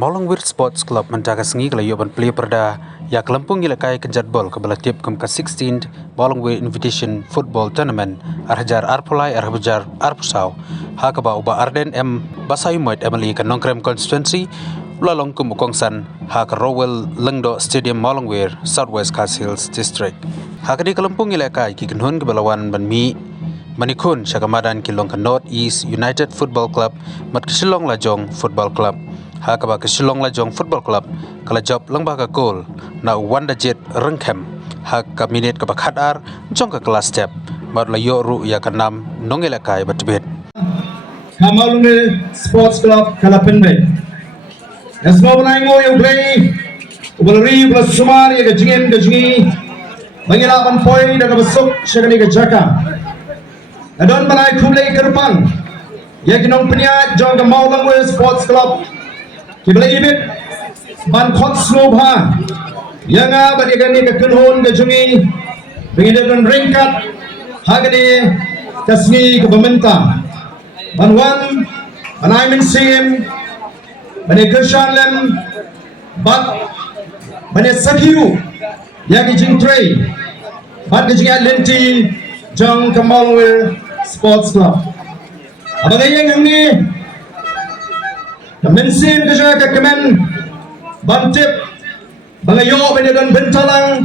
Malongwir Sports Club menjaga sengi kalau yoban play perda ya kelampung ilakai kenjat bol ke tiap ke 16th Malongwir Invitation Football Tournament hajar arpulai hajar arpusau ha ke uba Arden M Basayumoit Emily ke Nongkrem Constituency lalong ke Mukongsan ha ke Rowel Lyngdoh Stadium Malongwir Southwest Castles District ha ke di kelampung ilakai ki kenhun ke balawan banmi manikun syakamadan ki long ke North East United Football Club mat ke Shillong Lajong Football Club ha ke Shillong Lajong Football Club kala job langba ka goal na wanda jet rengkem ha ke minit ke hajar jong ke kelas step mat la yo ru ya kanam nongela kai batbet Malongwir Sports Club kala penbe asma banai ngo yo play ubalri plus sumari ke jingen ke jingi bangila ban poi daga besuk syagani ke jaka adon banai khulei ke depan ya kinong penia jong ke Malongwir Sports Club kibla ibit ban khot snobha yanga badigani ke kenhon ke jungi bingidon ringkat hagani kasni ke bementa ban wan ban aimin sim ban keshan lem bat ban Sakhi yagi jingtrei ban ke jinga lenti jong ke Malongwir Sports Club abagai yang ni Mensin kerja ke kemen bantip bangayo benedon bentalang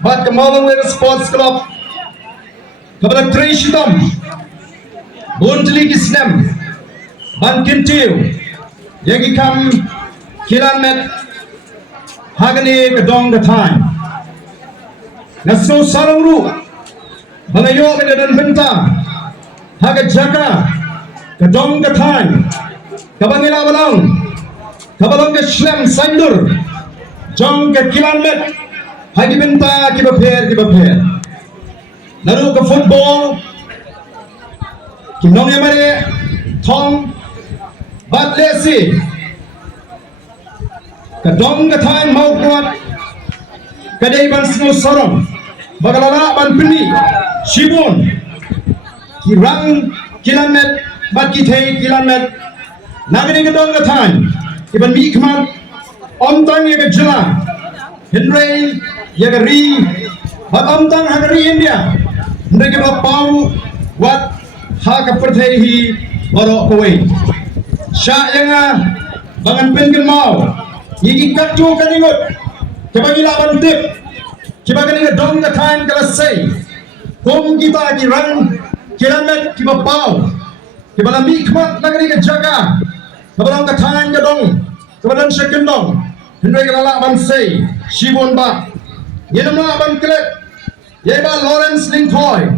bat ke Malongwir Sports Club kepada Trishidom buntli kisnem ban kintiu yang ikam kilamet hagani ke dong ke time naso sarangru bangayo benedon bentang haga jaga ke dong ke time kabangila kabalong ke shlem sandur jong ke kilamet hagi benta ki bapher lalu ke football ki nong emare thong bat lesi ke dong ke time mau kuat kadai ban snu sorong bagalala ban pini shibun ki rang kilamet bat ki thei kilamet nagani ke dong ke time iban mi kman omtang ye ke jela henry ye ke ri bat omtang hagari india ndege ba pau wat ha ka perthei hi baro koi sha yanga bangan pengen mau yigi katu kaningot ke bagila bantip ke bagani ke dong ke time kala sei kom kita ki rang kilamet ki ba pau ke bala mi kman nagani ke jaga kabarang katang gadong kabarang sekendong hendai kalala ban sei shibon ba yenama ban klet yeba Lawrence Lingkoi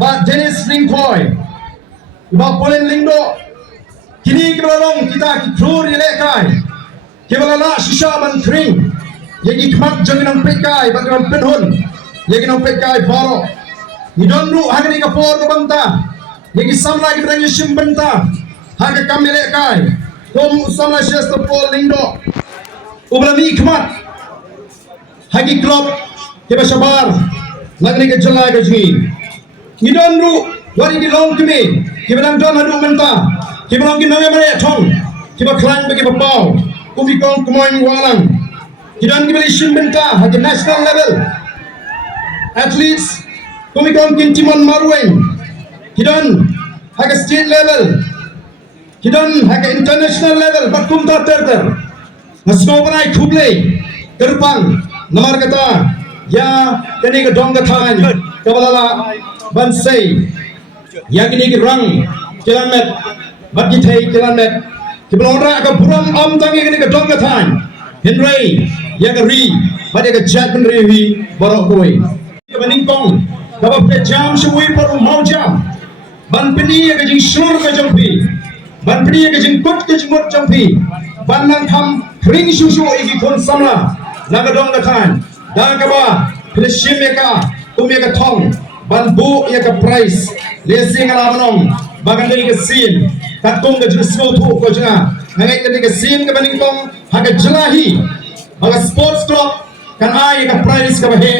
ba Dennis Lingkoi ba Polen Lyngdoh kini kabarang kita ki flur yelekai kebalala shisha ban kring yegi kmat janginang pekai ba kan penhun yegi nang pekai baro idonru hagani ka por banta yegi samla ki brang yishim banta haga kamere kai kom samla shesta Rowel Lyngdoh ublami ikmat hagi klub keba shabar lagni ke jala ke jingi idonru wari di long kemi keba nang don hadu menta keba long ki name mare thong keba klan bagi bapau kumi kong kumoin walang kidon keba ishim menta hagi national level athletes kumi kong kintimon marweng kidon hagi state level kidon haka international level bakum ta terter nasmo banai khuble terpang namar kata ya kani ke dong kathan kabalala bansei ya kini ke rang kilamet bagi thai kilamet kiblongra ka buram am tangi kini ke dong kathan henry ya ke ri bade ke jat henry hi borok koi baning kong kabab ke jam shui par mau jam ban pini ke jing shur ke jampi ban pria ke jengkot ke jengkot jampi ban nang tham kring susu igi kon samla naga dong na kan daga ba krishim eka umi ka thong ban bu ya ka price lesing ala manong bagan ke sin tatung ke jismo thu ko janga ngai ke sin ke baning kong haga jelahi baga sports club kan ai ka price ka bahe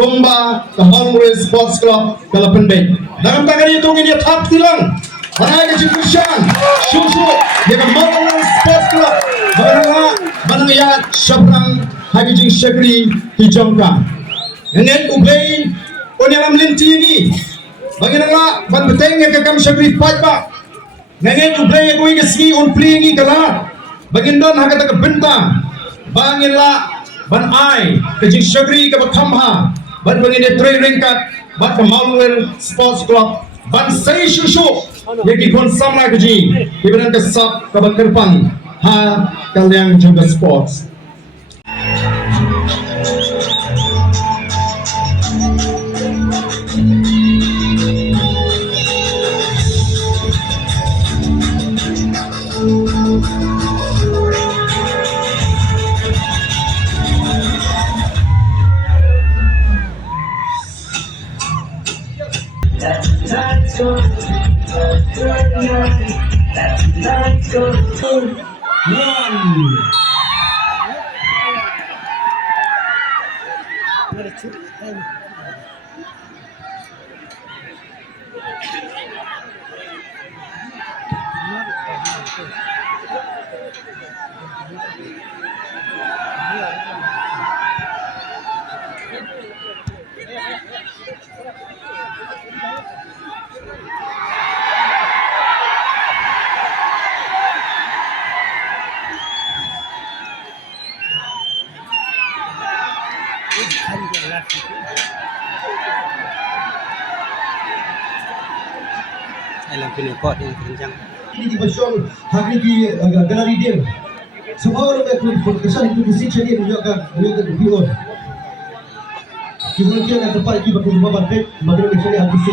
kumba ka Malongwir Sports Club kala penbe dalam tangan itu ini thap tilang Hai ke Jishan, susu, dia ke Malongwir Sports Club, Bagala banaya Shabrang Hagijing Shagri Hijongka. Nenek ublay onyalam linti ini. Bagala ban beteng ke kam Shagri Pajba. Nenek ublay ko igasgi on plingi kala. Bagindon hagata ke benta. Bangila ban ai kejing Shagri ke bakhamha. Ban bangine trail ringkat ban Malwell Sports Club. Ban say shushu yaki pun sama keji ibaran kesap kabar kerpang ha kalian juga sports. Alam pinukot yang kencang. Ini di pasal hari di galeri dia. Semua orang yang kesan itu mesti cari menjaga video. Kita kira nak tempat lagi bagi rumah balik, bagi orang cari habis.